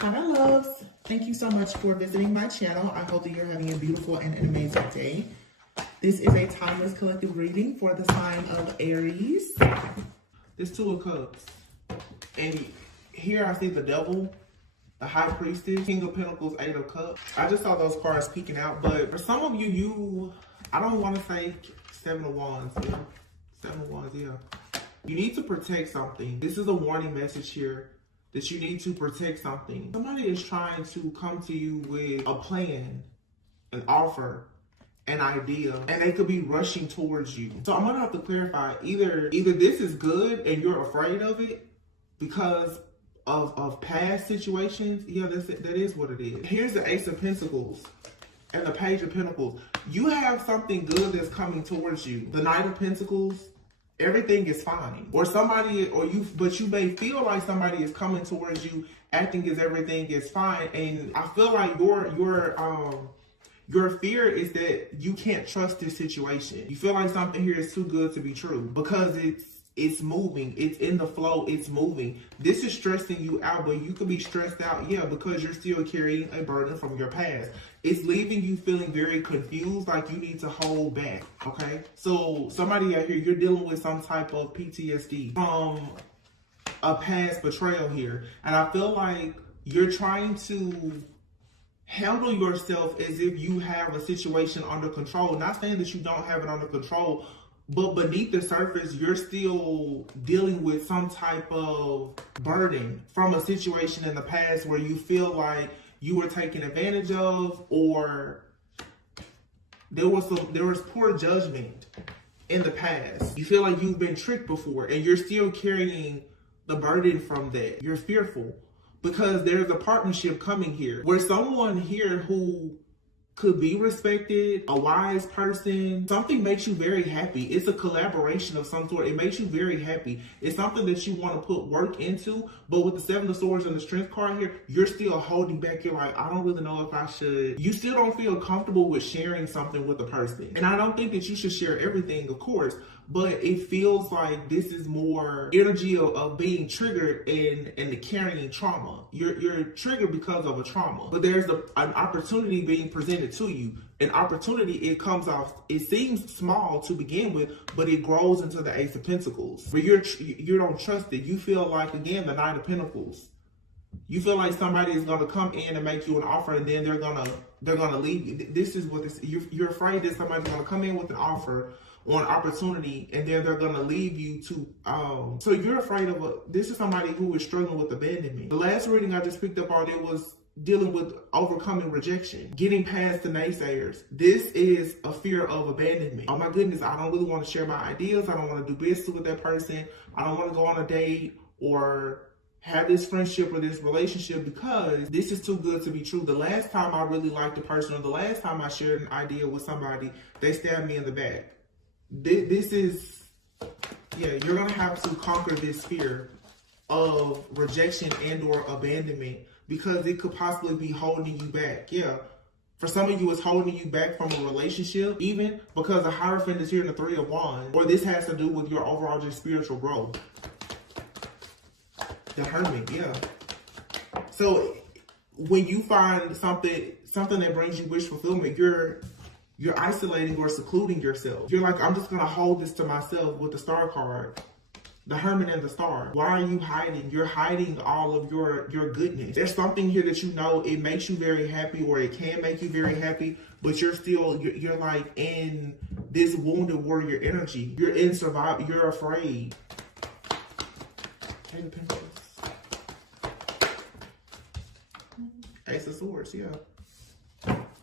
Hi, my loves. Thank you so much for visiting my channel. I hope that you're having a beautiful and an amazing day. This is a timeless collective reading for the sign of Aries. This Two of Cups. And here I see the Devil, the High Priestess, King of Pentacles, Eight of Cups. I just saw those cards peeking out, but for some of you, I don't want to say Seven of Wands. Yeah. Seven of Wands, yeah. You need to protect something. This is a warning message here that you need to protect something. Somebody is trying to come to you with a plan, an offer, an idea, and they could be rushing towards you. So I'm gonna have to clarify, either this is good and you're afraid of it because of past situations. Yeah, that is what it is. Here's the Ace of Pentacles and the Page of Pentacles. You have something good that's coming towards you. The Knight of Pentacles, everything is fine. Or but you may feel like somebody is coming towards you acting as everything is fine. And I feel like your fear is that you can't trust this situation. You feel like something here is too good to be true because it's moving, it's in the flow, it's moving. This is stressing you out, but you could be stressed out, yeah, because you're still carrying a burden from your past. It's leaving you feeling very confused, like you need to hold back, okay? So somebody out here, you're dealing with some type of PTSD from a past betrayal here. And I feel like you're trying to handle yourself as if you have a situation under control. Not saying that you don't have it under control, but beneath the surface, you're still dealing with some type of burden from a situation in the past where you feel like you were taken advantage of, or there was poor judgment in the past. You feel like you've been tricked before and you're still carrying the burden from that. You're fearful because there's a partnership coming here where someone here who could be respected, a wise person, something makes you very happy. It's a collaboration of some sort. It makes you very happy. It's something that you want to put work into, but with the Seven of Swords and the Strength card here, you're still holding back. You're like, I don't really know if I should. You still don't feel comfortable with sharing something with a person. And I don't think that you should share everything, of course, but it feels like this is more energy of being triggered and the carrying trauma. You're triggered because of a trauma, but there's an opportunity being presented to you. An opportunity, it comes off, it seems small to begin with, but it grows into the Ace of Pentacles, where you don't trust it. You feel like, again, the Knight of Pentacles. You feel like somebody is gonna come in and make you an offer, and then they're gonna leave you. This is what this. You're afraid that somebody's gonna come in with an offer or an opportunity, and then they're gonna leave you to. So you're afraid of this is somebody who is struggling with abandonment. The last reading I just picked up on, it was dealing with overcoming rejection, getting past the naysayers. This is a fear of abandonment. Oh my goodness, I don't really want to share my ideas. I don't want to do business with that person. I don't want to go on a date or have this friendship or this relationship because this is too good to be true. The last time I really liked a person, or the last time I shared an idea with somebody, they stabbed me in the back. This is, yeah, you're going to have to conquer this fear of rejection and or abandonment because it could possibly be holding you back. Yeah. For some of you, it's holding you back from a relationship, even because the Hierophant is here in the Three of Wands, or this has to do with your overall just spiritual growth. The Hermit, yeah. So when you find something that brings you wish fulfillment, you're isolating or secluding yourself. You're like, I'm just gonna hold this to myself with the Star card. The Hermit and the Star. Why are you hiding? You're hiding all of your goodness. There's something here that you know it makes you very happy, or it can make you very happy, but you're like in this wounded warrior energy. You're in survival. You're afraid. Eight of Pentacles. Ace of Swords, yeah.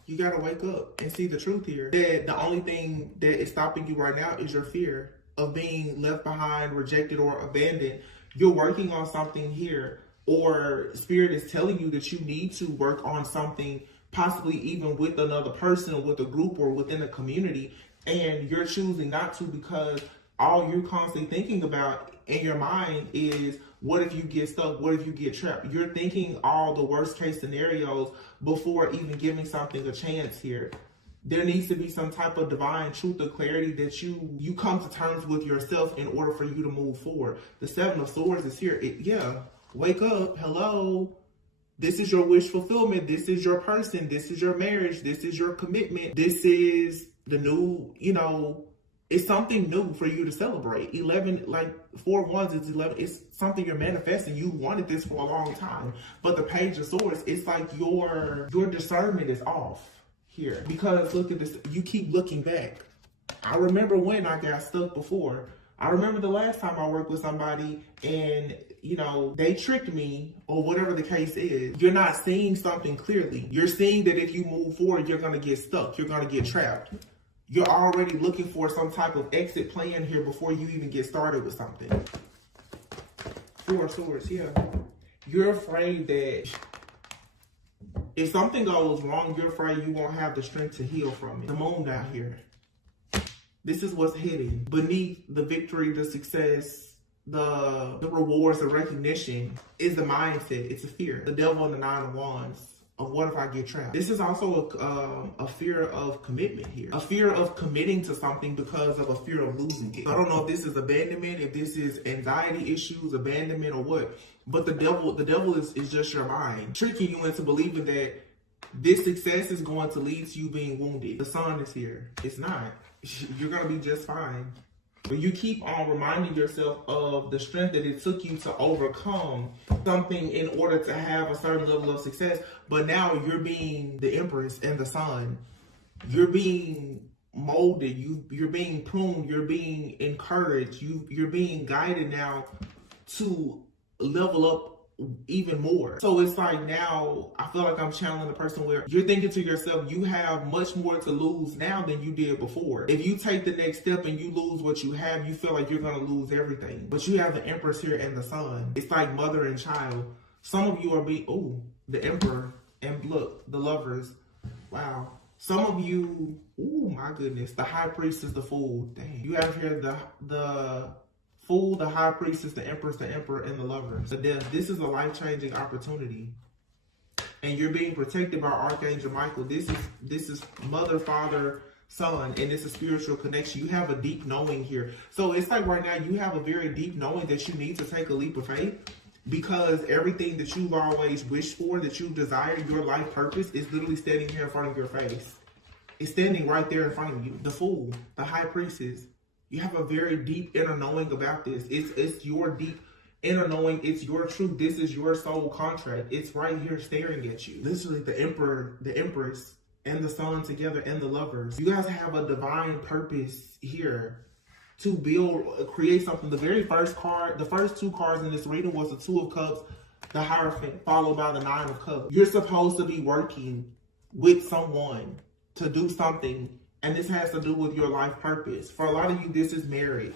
You gotta wake up and see the truth here. That the only thing that is stopping you right now is your fear of being left behind, rejected, or abandoned. You're working on something here, or Spirit is telling you that you need to work on something, possibly even with another person or with a group or within a community, and you're choosing not to because all you're constantly thinking about in your mind is, what if you get stuck? What if you get trapped? You're thinking all the worst case scenarios before even giving something a chance here. There needs to be some type of divine truth or clarity that you come to terms with yourself in order for you to move forward. The Seven of Swords is here. Yeah, wake up. Hello. This is your wish fulfillment. This is your person. This is your marriage. This is your commitment. This is the new, it's something new for you to celebrate. 11, like 4 wands is 11. It's something you're manifesting. You wanted this for a long time. But the Page of Swords, it's like your discernment is off here. Because look at this. You keep looking back. I remember when I got stuck before. I remember the last time I worked with somebody and, they tricked me or whatever the case is. You're not seeing something clearly. You're seeing that if you move forward, you're going to get stuck. You're going to get trapped. You're already looking for some type of exit plan here before you even get started with something. 4 of Swords, yeah. You're afraid that if something goes wrong, you're afraid you won't have the strength to heal from it. The Moon down here. This is what's hidden. Beneath the victory, the success, the rewards, the recognition is the mindset. It's a fear. The Devil and the 9 of Wands. Of what if I get trapped? This is also a fear of commitment here. A fear of committing to something because of a fear of losing it. I don't know if this is abandonment, if this is anxiety issues, abandonment, or what. But the devil is just your mind, tricking you into believing that this success is going to lead to you being wounded. The Sun is here. It's not. You're going to be just fine. But you keep on reminding yourself of the strength that it took you to overcome something in order to have a certain level of success. But now you're being the Empress and the Sun. You're being molded. You're being pruned. You're being encouraged. You're being guided now to level up even more. So it's like now I feel like I'm channeling the person where you're thinking to yourself, you have much more to lose now than you did before. If you take the next step and you lose what you have, you feel like you're going to lose everything. But you have the Empress here and the Sun. It's like mother and child. Some of you are the Emperor, and look, the Lovers. Wow. Some of you, my goodness, the High Priestess, the Fool. Dang. You have here the Fool, the High Priestess, the Empress, the Emperor, and the Lovers. The Death. This is a life-changing opportunity. And you're being protected by Archangel Michael. This is mother, father, son, and it's a spiritual connection. You have a deep knowing here. So it's like right now you have a very deep knowing that you need to take a leap of faith, because everything that you've always wished for, that you desire, your life purpose, is literally standing here in front of your face. It's standing right there in front of you. The Fool, the High Priestess. You have a very deep inner knowing about this. It's your deep inner knowing. It's your truth. This is your soul contract. It's right here staring at you. Literally the Emperor, the Empress, and the Sun together, and the Lovers. You guys have a divine purpose here to create something. The very first card, the first 2 cards in this reading was the 2 of Cups, the Hierophant, followed by the 9 of Cups. You're supposed to be working with someone to do something. And this has to do with your life purpose. For a lot of you, this is marriage.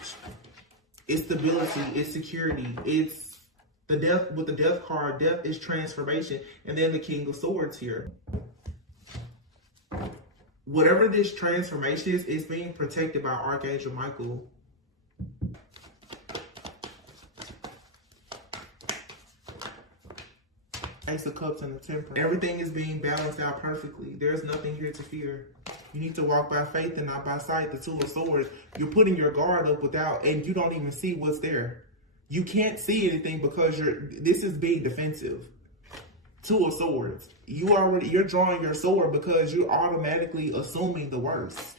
It's stability. It's security. It's the Death. With the Death card, death is transformation. And then the King of Swords here. Whatever this transformation is, it's being protected by Archangel Michael. Ace of Cups and the Temperance. Everything is being balanced out perfectly. There's nothing here to fear. You need to walk by faith and not by sight. The 2 of Swords. You're putting your guard up and you don't even see what's there. You can't see anything because this is being defensive. 2 of Swords. You're drawing your sword because you're automatically assuming the worst.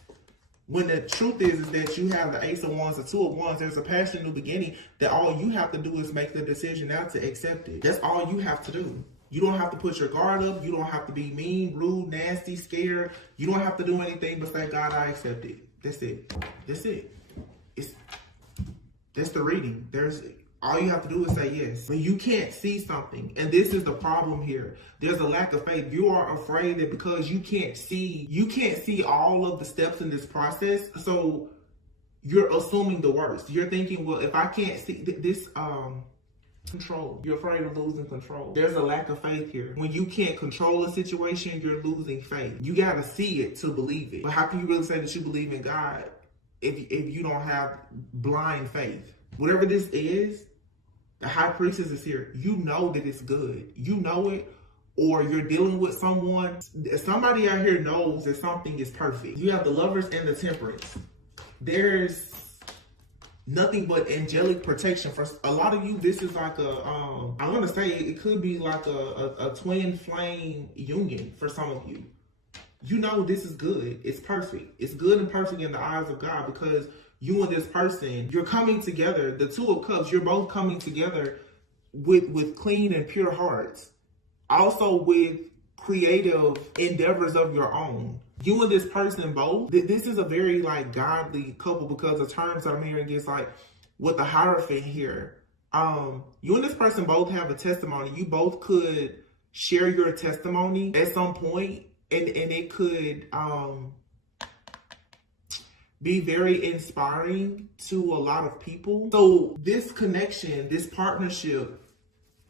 When the truth is that you have the Ace of Wands, the 2 of Wands, there's a passion, new beginning, that all you have to do is make the decision now to accept it. That's all you have to do. You don't have to put your guard up. You don't have to be mean, rude, nasty, scared. You don't have to do anything but say, God, I accept it. That's it. That's it. That's the reading. All you have to do is say yes. When you can't see something, and this is the problem here, there's a lack of faith. You are afraid that because you can't see all of the steps in this process, so you're assuming the worst. You're thinking, well, if I can't see this, control. You're afraid of losing control. There's a lack of faith here. When you can't control a situation, you're losing faith. You got to see it to believe it. But how can you really say that you believe in God if you don't have blind faith? Whatever this is, the High Priestess is here. You know that it's good. You know it, or you're dealing with someone. Somebody out here knows that something is perfect. You have the Lovers and the Temperance. There's Nothing but angelic protection. For a lot of you, this is like a, I want to say it could be like a twin flame union for some of you. You know this is good. It's perfect. It's good and perfect in the eyes of God, because you and this person, you're coming together. The Two of Cups, you're both coming together with clean and pure hearts. Also with creative endeavors of your own. You and this person both, this is a very like godly couple, because the terms I'm hearing is like with the Hierophant here. You and this person both have a testimony. You both could share your testimony at some point, and it could be very inspiring to a lot of people. So this connection, this partnership,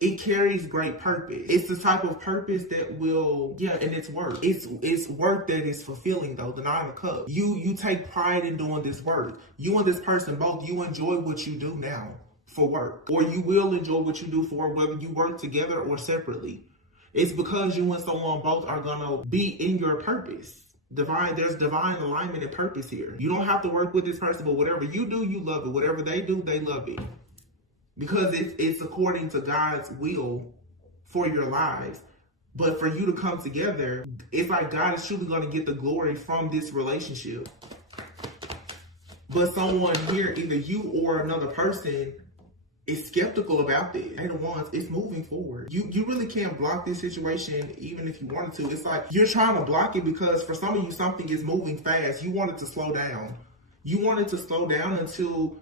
it carries great purpose. It's the type of purpose that will, and it's work. It's work that is fulfilling though, the Nine of Cups. You take pride in doing this work. You and this person both, you enjoy what you do now for work. Or you will enjoy what you do for whether you work together or separately. It's because you and someone both are gonna be in your purpose. There's divine alignment and purpose here. You don't have to work with this person, but whatever you do, you love it. Whatever they do, they love it. Because it's according to God's will for your lives. But for you to come together, it's like God is truly going to get the glory from this relationship. But someone here, either you or another person, is skeptical about this. Eight of Wands, it's moving forward. You really can't block this situation even if you wanted to. It's like you're trying to block it because for some of you, something is moving fast. You want it to slow down. You want it to slow down until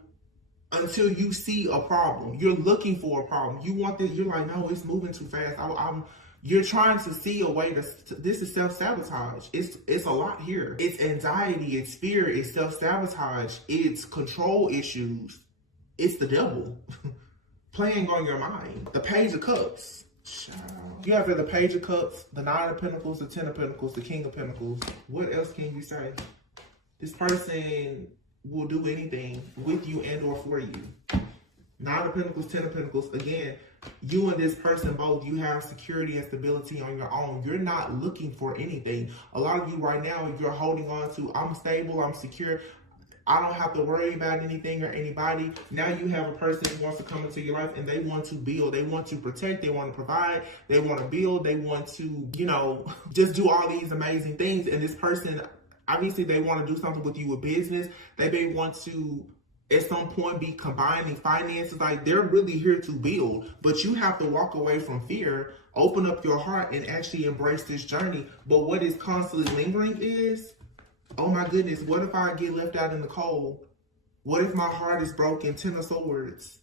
you see a problem. You're looking for a problem. You want this, you're like, no, it's moving too fast. You're trying to see a way this is self-sabotage. It's a lot here. It's anxiety, it's fear, it's self-sabotage, it's control issues. It's the devil playing on your mind. The Page of Cups. You have the Page of Cups, the Nine of Pentacles, the Ten of Pentacles, the King of Pentacles. What else can you say? This person will do anything with you and or for you. Nine of Pentacles, Ten of Pentacles. Again, you and this person both, you have security and stability on your own. You're not looking for anything. A lot of you right now, you're holding on to, I'm stable, I'm secure, I don't have to worry about anything or anybody. Now you have a person who wants to come into your life and they want to build, they want to protect, they want to provide, they want to build, they want to, just do all these amazing things. And this person, obviously, they want to do something with you with business. They may want to, at some point, be combining finances. Like, they're really here to build. But you have to walk away from fear, open up your heart, and actually embrace this journey. But what is constantly lingering is, oh my goodness, what if I get left out in the cold? What if my heart is broken? Ten of Swords.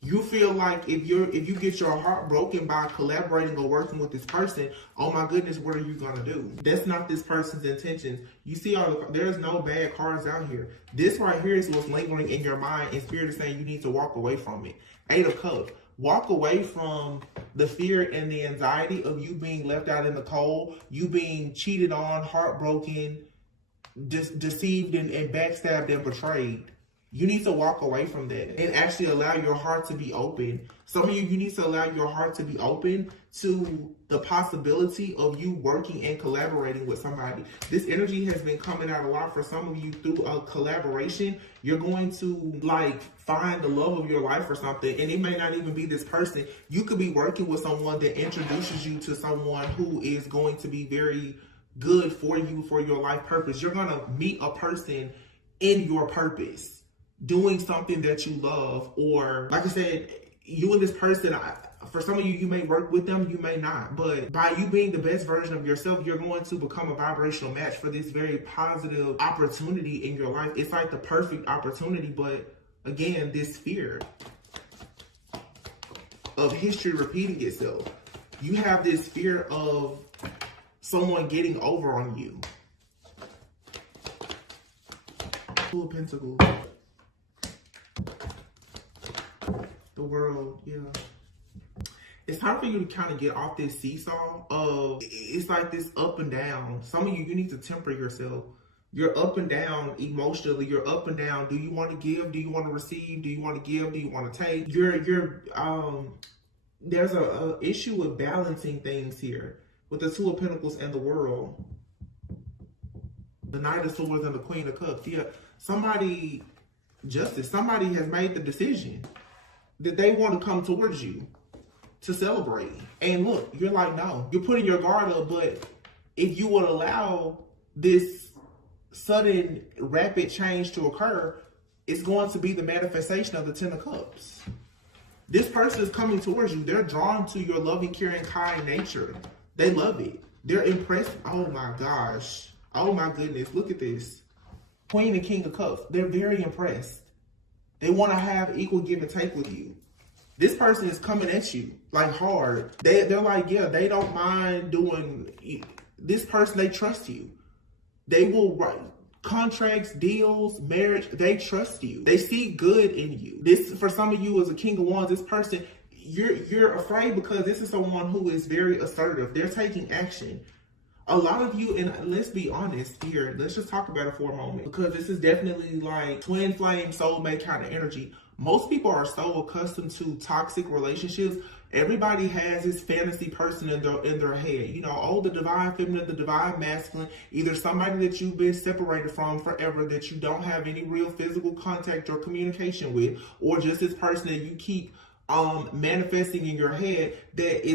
You feel like if you get your heart broken by collaborating or working with this person, oh my goodness, what are you gonna do? That's not this person's intentions. You see, there's no bad cards out here. This right here is what's lingering in your mind, and Spirit is saying you need to walk away from it. Eight of Cups. Walk away from the fear and the anxiety of you being left out in the cold, you being cheated on, heartbroken, deceived and backstabbed and betrayed. You need to walk away from that and actually allow your heart to be open. Some of you need to allow your heart to be open to the possibility of you working and collaborating with somebody. This energy has been coming out a lot for some of you through a collaboration. You're going to find the love of your life or something, and it may not even be this person. You could be working with someone that introduces you to someone who is going to be very good for you, for your life purpose. You're going to meet a person in your purpose, doing something that you love, or like I said, you and this person, for some of you, you may work with them, you may not, but by you being the best version of yourself, you're going to become a vibrational match for this very positive opportunity in your life. It's like the perfect opportunity, but again, this fear of history repeating itself. You have this fear of someone getting over on you. Two of Pentacles. The World, yeah. It's time for you to kind of get off this seesaw of, it's like this up and down. Some of you need to temper yourself. You're up and down emotionally. You're up and down. Do you want to give? Do you want to receive? Do you want to give? Do you want to take? There's a issue with balancing things here with the Two of Pentacles and the World. The Knight of Swords and the Queen of Cups. Yeah, somebody Justice. Somebody has made the decision that they want to come towards you to celebrate. And look, you're like, no, you're putting your guard up, but if you would allow this sudden rapid change to occur, it's going to be the manifestation of the Ten of Cups. This person is coming towards you. They're drawn to your loving, caring, kind nature. They love it. They're impressed. Oh my gosh. Oh my goodness. Look at this. Queen and King of Cups. They're very impressed. They want to have equal give and take with you. This person is coming at you like hard. They're like, yeah, they don't mind doing this person. They trust you. They will write contracts, deals, marriage. They trust you. They see good in you. This, for some of you as a King of Wands, this person, you're afraid because this is someone who is very assertive. They're taking action. A lot of you, and let's be honest here, let's just talk about it for a moment, because this is definitely like twin flame, soulmate kind of energy. Most people are so accustomed to toxic relationships. Everybody has this fantasy person in their head. You know, oh, the divine feminine, the divine masculine, either somebody that you've been separated from forever, that you don't have any real physical contact or communication with, or just this person that you keep manifesting in your head. That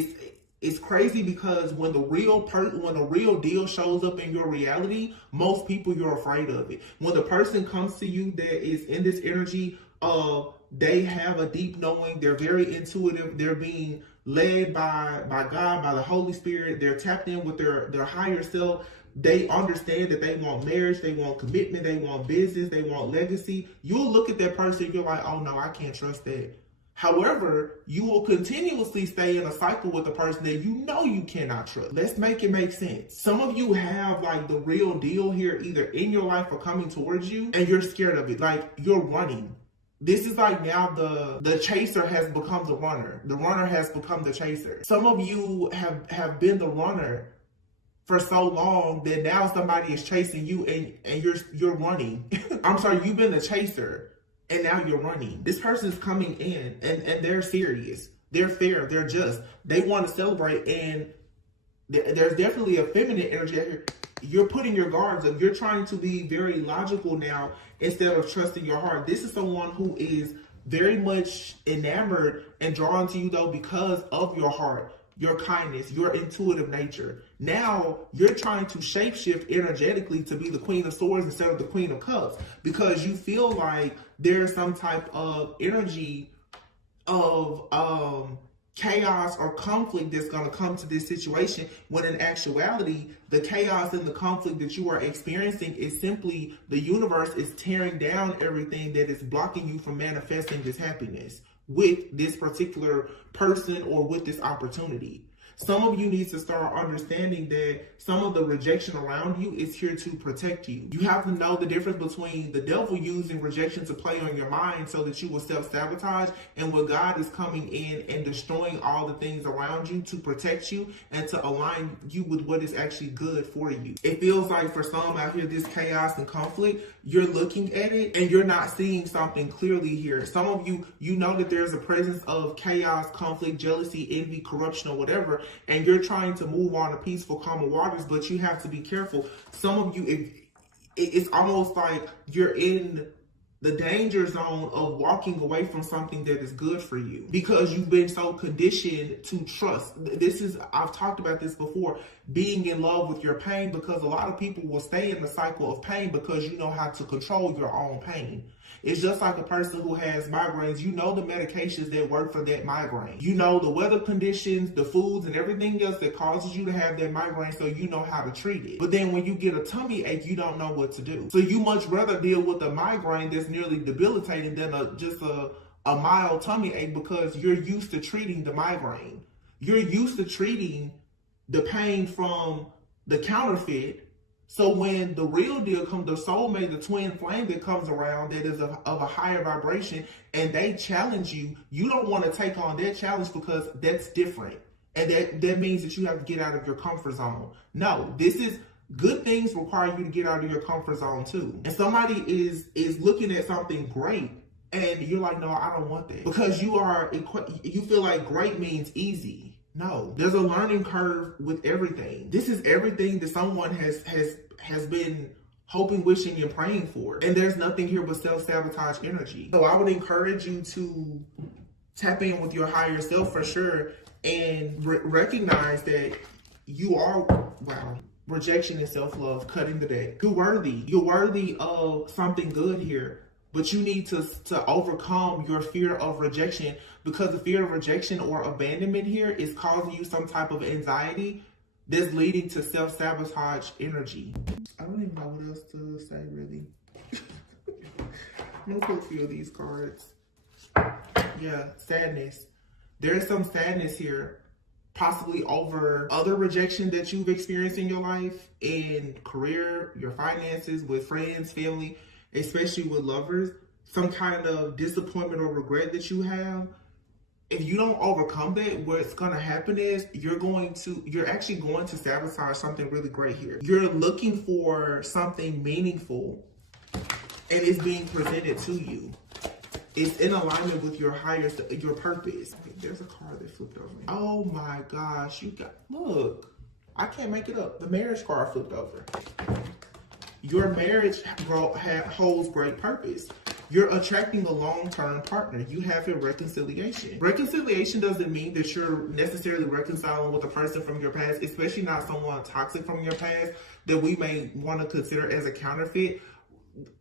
it's crazy because when the real deal shows up in your reality, most people, you're afraid of it. When the person comes to you that is in this energy of, they have a deep knowing, they're very intuitive, they're being led by God, by the Holy Spirit, they're tapped in with their higher self. They understand that they want marriage, they want commitment, they want business, they want legacy. You'll look at that person, you're like, oh no, I can't trust that. However, you will continuously stay in a cycle with a person that you know you cannot trust. Let's make it make sense. Some of you have like the real deal here, either in your life or coming towards you, and you're scared of it. Like, you're running. This is like now the chaser has become the runner. The runner has become the chaser. Some of you have been the runner for so long that now somebody is chasing you and you're running. I'm sorry, you've been the chaser and now you're running. This person is coming in and they're serious. They're fair. They're just. They want to celebrate, and there's definitely a feminine energy out here. You're putting your guards up. You're trying to be very logical now instead of trusting your heart. This is someone who is very much enamored and drawn to you, though, because of your heart, your kindness, your intuitive nature. Now you're trying to shapeshift energetically to be the Queen of Swords instead of the Queen of Cups, because you feel like there's some type of energy of chaos or conflict that's going to come to this situation, when in actuality, the chaos and the conflict that you are experiencing is simply the universe is tearing down everything that is blocking you from manifesting this happiness with this particular person or with this opportunity. Some of you need to start understanding that some of the rejection around you is here to protect you. You have to know the difference between the devil using rejection to play on your mind so that you will self-sabotage, and when God is coming in and destroying all the things around you to protect you and to align you with what is actually good for you. It feels like for some out here, this chaos and conflict, you're looking at it and you're not seeing something clearly here. Some of you, you know that there's a presence of chaos, conflict, jealousy, envy, corruption, or whatever, and you're trying to move on to peaceful, calm waters, but you have to be careful. Some of you, it's almost like you're in the danger zone of walking away from something that is good for you because you've been so conditioned to trust. I've talked about this before, being in love with your pain, because a lot of people will stay in the cycle of pain because you know how to control your own pain. It's just like a person who has migraines. You know the medications that work for that migraine. You know the weather conditions, the foods, and everything else that causes you to have that migraine, so you know how to treat it. But then when you get a tummy ache, you don't know what to do. So you much rather deal with a migraine that's nearly debilitating than just a mild tummy ache, because you're used to treating the migraine. You're used to treating the pain from the counterfeit. So when the real deal comes, the soulmate, the twin flame that comes around that is of a higher vibration, and they challenge you, you don't want to take on that challenge because that's different. And that means that you have to get out of your comfort zone. No, this is good things require you to get out of your comfort zone too. And somebody is looking at something great, and you're like, no, I don't want that. Because you feel like great means easy. No, there's a learning curve with everything. This is everything that someone has been hoping, wishing, and praying for. And there's nothing here but self-sabotage energy. So I would encourage you to tap in with your higher self for sure and recognize that you are, wow, rejection and self-love, cutting the deck. You're worthy. You're worthy of something good here. But you need to overcome your fear of rejection, because the fear of rejection or abandonment here is causing you some type of anxiety that's leading to self-sabotage energy. I don't even know what else to say, really. I'm gonna pull a few of these cards. Yeah, sadness. There's some sadness here, possibly over other rejection that you've experienced in your life, in career, your finances, with friends, family, especially with lovers. Some kind of disappointment or regret that you have. If you don't overcome that, what's going to happen is you're actually going to sabotage something really great here. You're looking for something meaningful and it's being presented to you. It's in alignment with your your purpose. Okay, there's a card that flipped over. Oh my gosh, look, I can't make it up. The marriage card flipped over. Your marriage holds great purpose. You're attracting a long-term partner. You have your reconciliation. Reconciliation doesn't mean that you're necessarily reconciling with a person from your past, especially not someone toxic from your past that we may want to consider as a counterfeit.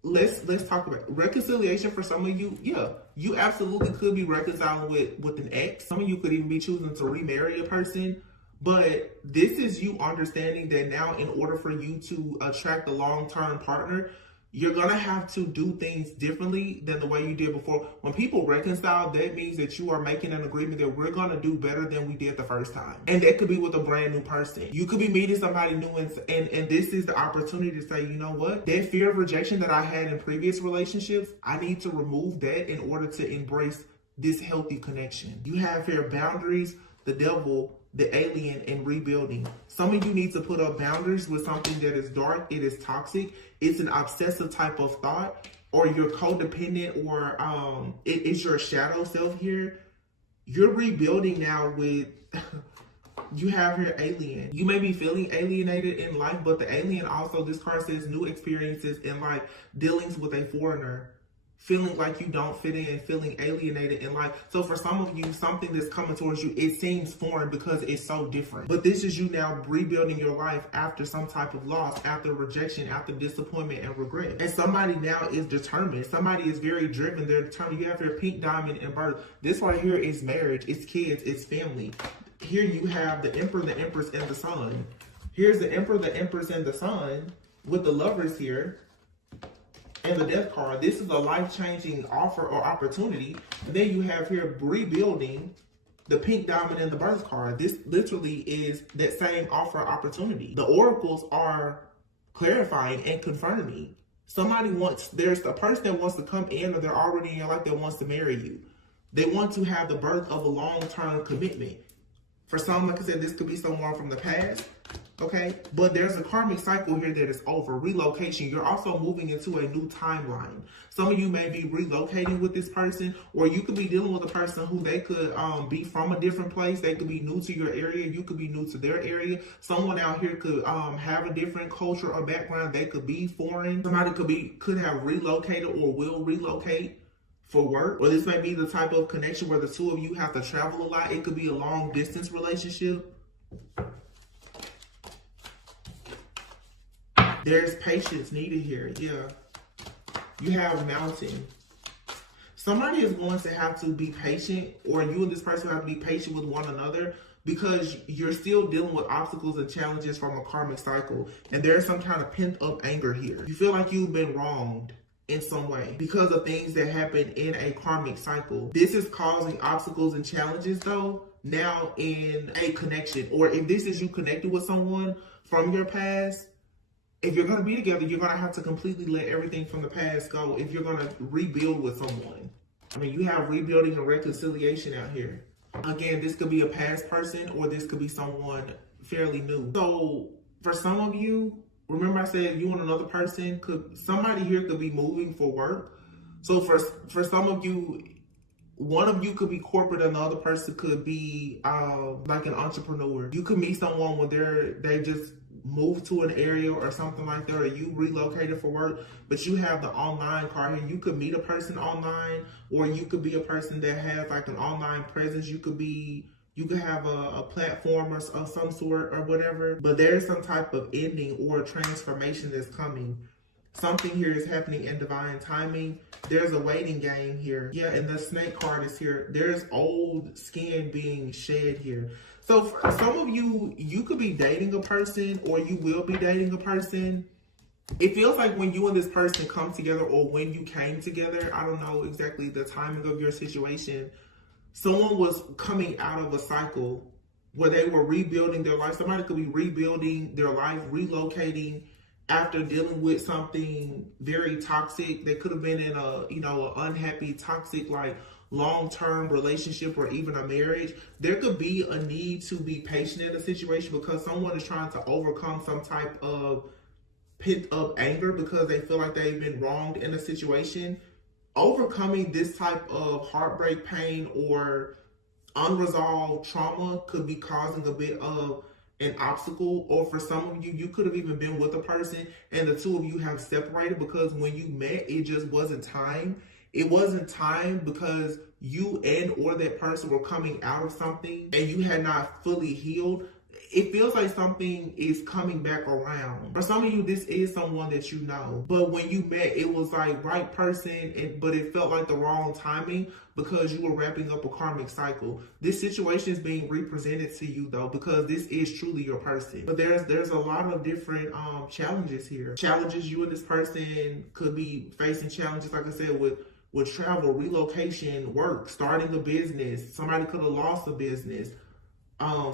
Let's talk about reconciliation. For some of you, yeah, you absolutely could be reconciling with an ex. Some of you could even be choosing to remarry a person. But this is you understanding that now, in order for you to attract a long-term partner, you're going to have to do things differently than the way you did before. When people reconcile, that means that you are making an agreement that we're going to do better than we did the first time. And that could be with a brand new person. You could be meeting somebody new, and this is the opportunity to say, you know what? That fear of rejection that I had in previous relationships, I need to remove that in order to embrace this healthy connection. You have here boundaries, the devil, the alien, and rebuilding. Some of you need to put up boundaries with something that is dark, it is toxic, it's an obsessive type of thought, or you're codependent, or it is your shadow self here. You're rebuilding now with, you have your alien. You may be feeling alienated in life, but the alien also, this card says new experiences in life, dealings with a foreigner, feeling like you don't fit in, feeling alienated in life. So for some of you, something that's coming towards you, it seems foreign because it's so different. But this is you now rebuilding your life after some type of loss, after rejection, after disappointment and regret. And somebody now is determined. Somebody is very driven. They're determined. You have your pink diamond in birth. This right here is marriage, it's kids, it's family. Here you have the Emperor, the Empress, and the Sun. Here's the Emperor, the Empress, and the Sun with the Lovers here. And the Death card. This is a life-changing offer or opportunity. And then you have here rebuilding, the pink diamond and the Birth card. This literally is that same offer or opportunity. The oracles are clarifying and confirming. There's a person that wants to come in, or they're already in your life that wants to marry you. They want to have the birth of a long-term commitment. For some, like I said, this could be someone from the past. Okay, but there's a karmic cycle here that is over. Relocation. You're also moving into a new timeline. Some of you may be relocating with this person, or you could be dealing with a person who they could be from a different place. They could be new to your area. You could be new to their area. Someone out here could have a different culture or background. They could be foreign. Somebody could have relocated or will relocate for work. Or this may be the type of connection where the two of you have to travel a lot. It could be a long distance relationship. There's patience needed here. Yeah. You have mountain. Somebody is going to have to be patient, or you and this person have to be patient with one another, because you're still dealing with obstacles and challenges from a karmic cycle. And there's some kind of pent up anger here. You feel like you've been wronged in some way because of things that happen in a karmic cycle. This is causing obstacles and challenges though now in a connection. Or if this is you connected with someone from your past, if you're going to be together, you're going to have to completely let everything from the past go if you're going to rebuild with someone. I mean, you have rebuilding and reconciliation out here. Again, this could be a past person, or this could be someone fairly new. So for some of you, remember I said you and another person, somebody here could be moving for work. So for some of you, one of you could be corporate and the other person could be like an entrepreneur. You could meet someone when moved to an area or something like that, or you relocated for work, but you have the online card here. You could meet a person online, or you could be a person that has like an online presence. You could have a platform or of some sort or whatever, but there's some type of ending or transformation that's coming. Something here is happening in divine timing. There's a waiting game here. Yeah, and the snake card is here. There's old skin being shed here. So for some of you, you could be dating a person, or you will be dating a person. It feels like when you and this person come together, or when you came together, I don't know exactly the timing of your situation, someone was coming out of a cycle where they were rebuilding their life. Somebody could be rebuilding their life, relocating after dealing with something very toxic. They could have been in an unhappy, toxic, like long-term relationship, or even a marriage. There could be a need to be patient in a situation because someone is trying to overcome some type of pent-up anger because they feel like they've been wronged in a situation. Overcoming this type of heartbreak, pain, or unresolved trauma could be causing a bit of an obstacle. Or for some of you, you could have even been with a person and the two of you have separated because when you met, it just wasn't time. It wasn't time because you and or that person were coming out of something and you had not fully healed. It feels like something is coming back around. For some of you, this is someone that you know. But when you met, it was like right person, but it felt like the wrong timing because you were wrapping up a karmic cycle. This situation is being represented to you though, because this is truly your person. But there's a lot of different challenges here. Challenges, you and this person could be facing challenges, like I said, with travel, relocation, work, starting a business. Somebody could have lost a business.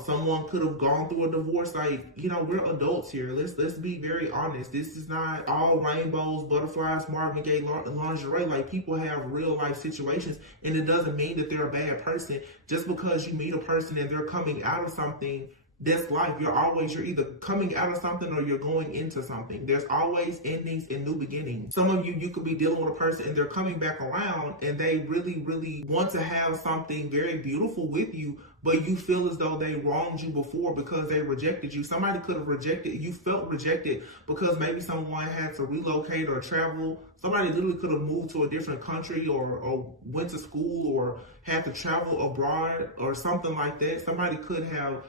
Someone could have gone through a divorce. Like, we're adults here. Let's be very honest. This is not all rainbows, butterflies, Marvin Gaye lingerie. Like, people have real life situations, and it doesn't mean that they're a bad person. Just because you meet a person and they're coming out of something, that's life. You're either coming out of something or you're going into something. There's always endings and new beginnings. Some of you could be dealing with a person and they're coming back around and they really, really want to have something very beautiful with you, but you feel as though they wronged you before because they rejected you. Somebody could have rejected, you felt rejected because maybe someone had to relocate or travel. Somebody literally could have moved to a different country or went to school or had to travel abroad or something like that. Somebody could have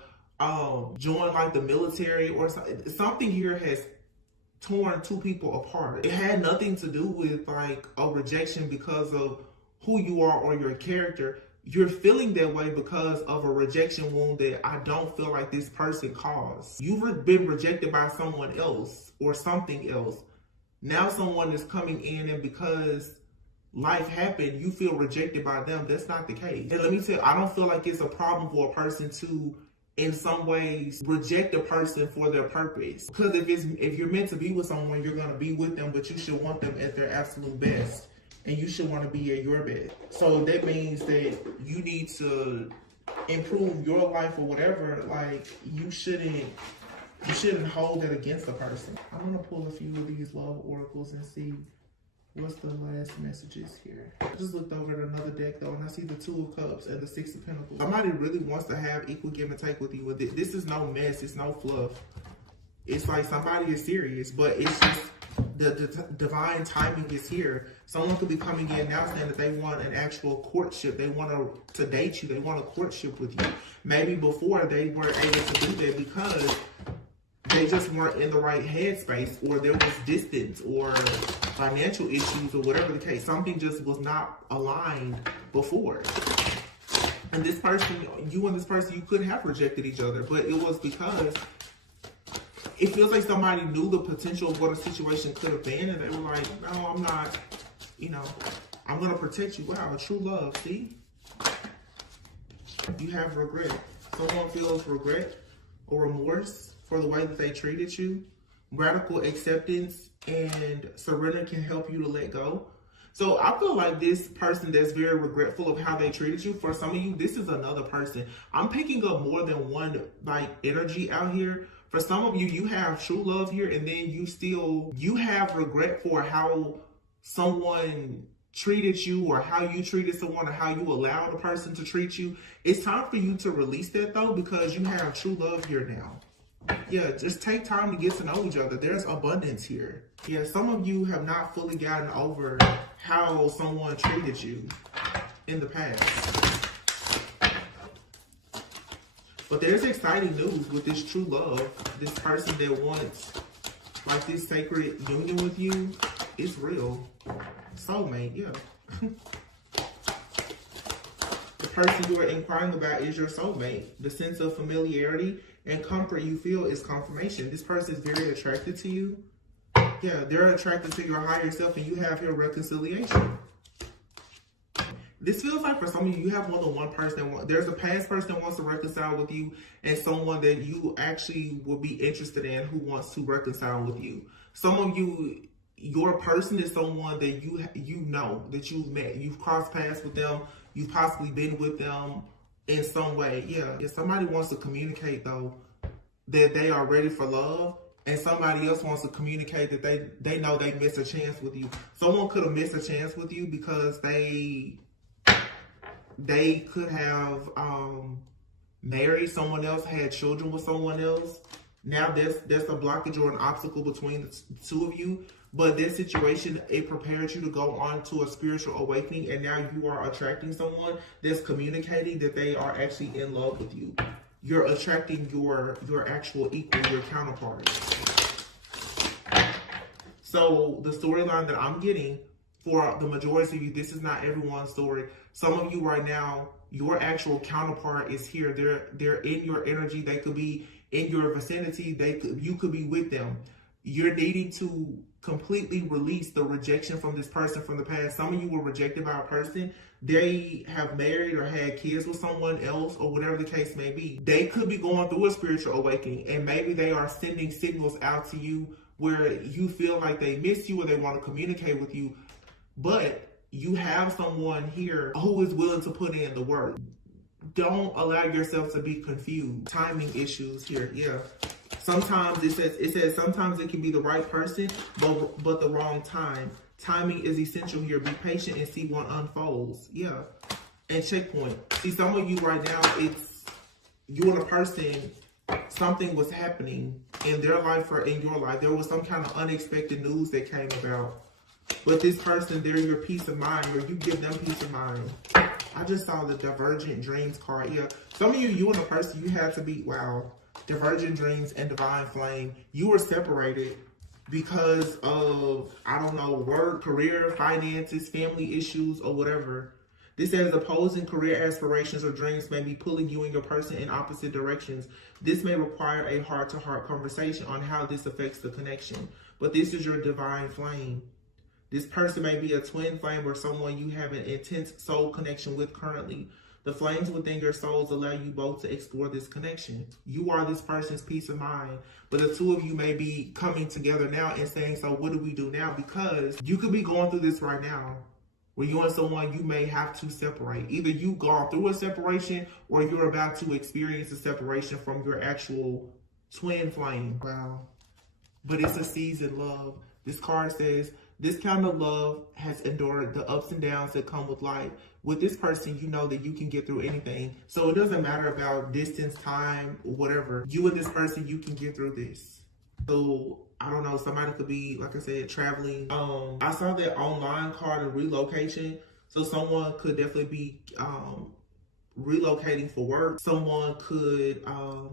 joined like the military or something here has torn two people apart. It had nothing to do with like a rejection because of who you are or your character. You're feeling that way because of a rejection wound that I don't feel like this person caused. You've been rejected by someone else or something else. Now someone is coming in, and because life happened, you feel rejected by them. That's not the case. And let me tell you, I don't feel like it's a problem for a person to, in some ways, reject a person for their purpose. Because if you're meant to be with someone, you're going to be with them, but you should want them at their absolute best. And you should want to be at your best. So that means that you need to improve your life or whatever. Like, you shouldn't hold that against a person. I'm going to pull a few of these love oracles and see what's the last messages here. I just looked over at another deck though, and I see the Two of Cups and the Six of Pentacles. Somebody really wants to have equal give and take with you. This is no mess. It's no fluff. It's like somebody is serious, but it's just the divine timing is here. Someone could be coming in now saying that they want an actual courtship. They want to date you. They want a courtship with you. Maybe before they weren't able to do that because they just weren't in the right headspace, or there was distance or financial issues or whatever the case. Something just was not aligned before. And this person, you and this person, you could have rejected each other, but it was because it feels like somebody knew the potential of what a situation could have been, and they were like, no, I'm not, I'm going to protect you. Wow, true love, see? You have regret. Someone feels regret or remorse for the way that they treated you. Radical acceptance and surrender can help you to let go. So I feel like this person that's very regretful of how they treated you, for some of you, this is another person. I'm picking up more than one like energy out here. For some of you, you have true love here, and then you have regret for how someone treated you or how you treated someone or how you allowed a person to treat you. It's time for you to release that though, because you have true love here now. Yeah, just take time to get to know each other. There's abundance here. Yeah, some of you have not fully gotten over how someone treated you in the past. But there's exciting news with this true love. This person that wants like this sacred union with you, it's real. Soulmate, yeah. The person you are inquiring about is your soulmate. The sense of familiarity and comfort you feel is confirmation. This person is very attracted to you. Yeah, they're attracted to your higher self, and you have your reconciliation. This feels like for some of you, you have more than one person. There's a past person that wants to reconcile with you, and someone that you actually will be interested in who wants to reconcile with you. Some of you, your person is someone that you know, that you've met. You've crossed paths with them. You've possibly been with them in some way. Yeah. If somebody wants to communicate, though, that they are ready for love, and somebody else wants to communicate that they know they missed a chance with you. Someone could have missed a chance with you because they could have married someone else, had children with someone else. Now there's a blockage or an obstacle between the two of you. But this situation, it prepared you to go on to a spiritual awakening, and now you are attracting someone that's communicating that they are actually in love with you. You're attracting your actual equal, your counterpart. So the storyline that I'm getting for the majority of you, this is not everyone's story. Some of you right now, your actual counterpart is here. They're in your energy. They could be in your vicinity. You could be with them. You're needing to completely release the rejection from this person from the past. Some of you were rejected by a person. They have married or had kids with someone else, or whatever the case may be. They could be going through a spiritual awakening, and maybe they are sending signals out to you where you feel like they miss you or they want to communicate with you. But you have someone here who is willing to put in the work. Don't allow yourself to be confused. Timing issues here, yeah. Sometimes it says sometimes it can be the right person, but the wrong time. Timing is essential here. Be patient and see what unfolds. Yeah. And checkpoint. See, some of you right now, it's you and a person, something was happening in their life or in your life. There was some kind of unexpected news that came about. But this person, they're your peace of mind, or you give them peace of mind. I just saw the Divergent Dreams card. Yeah. Some of you and a person, you had to be, wow. Divergent Dreams and Divine Flame. You were separated because of, I don't know, work, career, finances, family issues, or whatever. This says opposing career aspirations or dreams may be pulling you and your person in opposite directions. This may require a heart-to-heart conversation on how this affects the connection. But this is your Divine Flame. This person may be a twin flame or someone you have an intense soul connection with currently. The flames within your souls allow you both to explore this connection. You are this person's peace of mind, but the two of you may be coming together now and saying, so what do we do now? Because you could be going through this right now, where you and someone, you may have to separate. Either you've gone through a separation or you're about to experience a separation from your actual twin flame. Wow. But it's a seasoned love. This card says, this kind of love has endured the ups and downs that come with life. With this person, you know that you can get through anything. So it doesn't matter about distance, time, whatever. You and this person, you can get through this. So, I don't know, somebody could be, like I said, traveling. I saw that online card of relocation. So someone could definitely be relocating for work. Someone could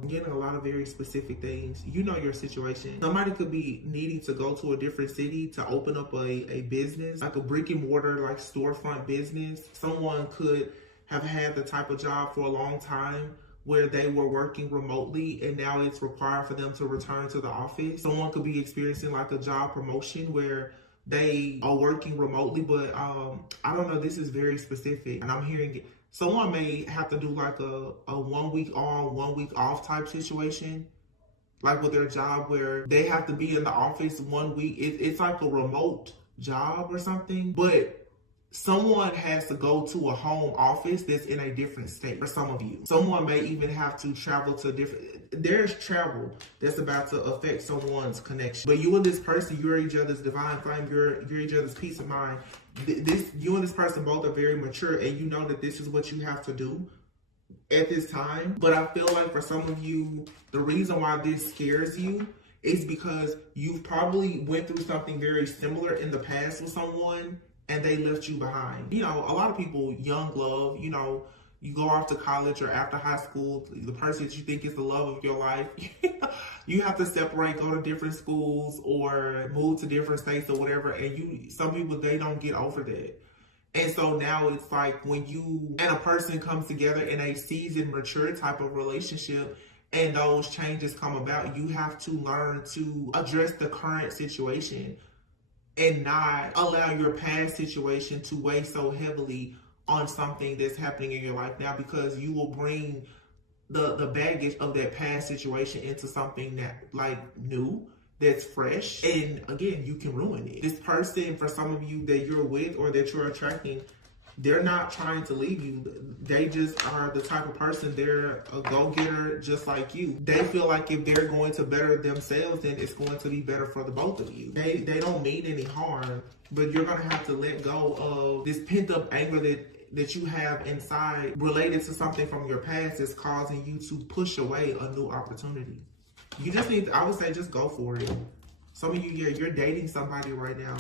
get a lot of very specific things. You know your situation. Somebody could be needing to go to a different city to open up a business, like a brick and mortar, like storefront business. Someone could have had the type of job for a long time where they were working remotely and now it's required for them to return to the office. Someone could be experiencing like a job promotion where they are working remotely, but I don't know, this is very specific and I'm hearing it. Someone may have to do like a 1 week on, 1 week off type situation, like with their job where they have to be in the office 1 week. It's like a remote job or something, but someone has to go to a home office that's in a different state for some of you. Someone may even have to travel to there's travel that's about to affect someone's connection. But you and this person, you're each other's divine flame, you're each other's peace of mind. You and this person both are very mature and you know that this is what you have to do. at this time. But I feel like for some of you, the reason why this scares you is because you've probably went through something very similar in the past with someone and they left you behind. You know, a lot of people, young love, you know, you go off to college or after high school, the person that you think is the love of your life, you have to separate, go to different schools or move to different states or whatever. And some people, they don't get over that. And so now it's like when you and a person comes together in a seasoned, mature type of relationship and those changes come about, you have to learn to address the current situation and not allow your past situation to weigh so heavily on something that's happening in your life now, because you will bring the baggage of that past situation into something that like new, that's fresh, and again, you can ruin it. This person, for some of you that you're with or that you're attracting, they're not trying to leave you. They just are the type of person, they're a go-getter just like you. They feel like if they're going to better themselves, then it's going to be better for the both of you. They don't mean any harm, but you're gonna have to let go of this pent-up anger that you have inside related to something from your past that's causing you to push away a new opportunity. You just need to, I would say, just go for it. Some of you, yeah, you're dating somebody right now